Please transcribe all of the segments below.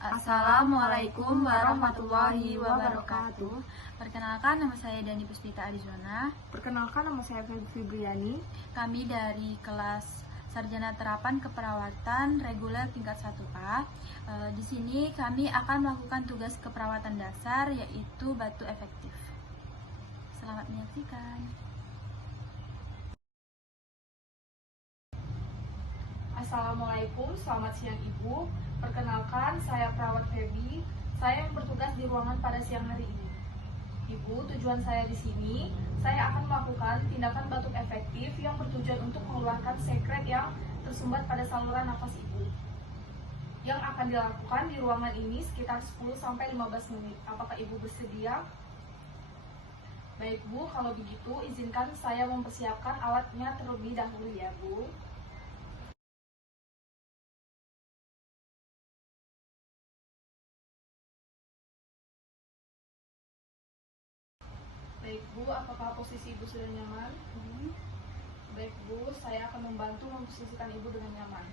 Assalamualaikum warahmatullahi wabarakatuh. Perkenalkan, nama saya Dani Puspita Arizona. Perkenalkan, nama saya Febriani. Kami dari kelas Sarjana Terapan Keperawatan Reguler tingkat 1A. Di sini kami akan melakukan tugas keperawatan dasar, yaitu batu efektif. Selamat menyaksikan. Assalamualaikum, selamat siang Ibu. Perkenalkan, saya perawat Feby. Saya yang bertugas di ruangan pada siang hari ini. Ibu, tujuan saya di sini, saya akan melakukan tindakan batuk efektif yang bertujuan untuk mengeluarkan sekret yang tersumbat pada saluran nafas Ibu. Yang akan dilakukan di ruangan ini sekitar 10-15 menit. Apakah Ibu bersedia? Baik Bu, kalau begitu izinkan saya mempersiapkan alatnya terlebih dahulu ya Bu. Baik Bu, apakah posisi Ibu sudah nyaman? Baik Bu, saya akan membantu memposisikan Ibu dengan nyaman.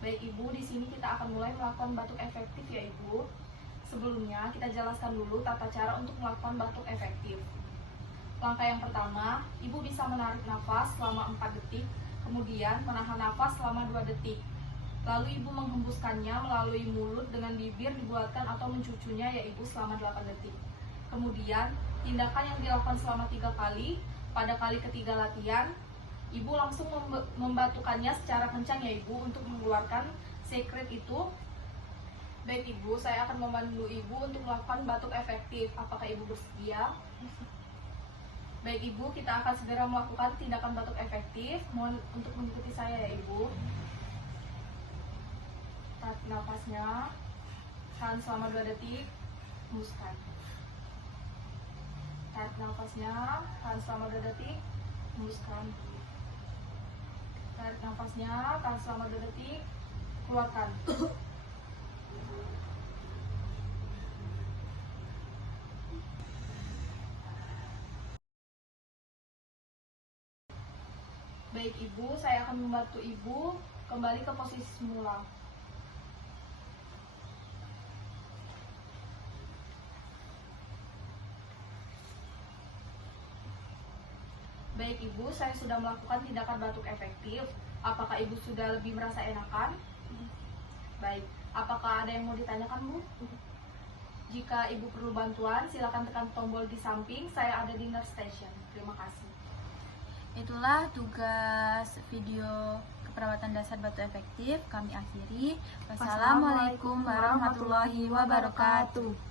Baik Ibu, di sini kita akan mulai melakukan batuk efektif ya Ibu. Sebelumnya kita jelaskan dulu tata cara untuk melakukan batuk efektif. Langkah yang pertama, Ibu bisa menarik nafas selama 4 detik, kemudian menahan nafas selama 2 detik. Lalu Ibu menghembuskannya melalui mulut dengan bibir dibuatkan atau mencucunya ya Ibu selama 8 detik. Kemudian, tindakan yang dilakukan selama 3 kali, pada kali ketiga latihan, Ibu langsung membatukannya secara kencang ya Ibu untuk mengeluarkan sekret itu. Baik Ibu, saya akan membantu Ibu untuk melakukan batuk efektif. Apakah Ibu bersedia? Baik Ibu, kita akan segera melakukan tindakan batuk efektif. Mohon untuk mengikuti saya ya Ibu. Tarik nafasnya, tahan selama 2 detik, hembuskan. Tarik nafasnya, tahan selama 2 detik, hembuskan. Tarik nafasnya, tahan selama 2 detik, keluarkan. Baik Ibu, saya akan membantu Ibu kembali ke posisi semula. Baik Ibu, saya sudah melakukan tindakan batuk efektif. Apakah Ibu sudah lebih merasa enakan? Baik, apakah ada yang mau ditanyakan Bu? Jika Ibu perlu bantuan, silakan tekan tombol di samping. Saya ada di nurse station. Terima kasih. Itulah tugas video keperawatan dasar batu efektif. Kami akhiri. Wassalamualaikum warahmatullahi wabarakatuh.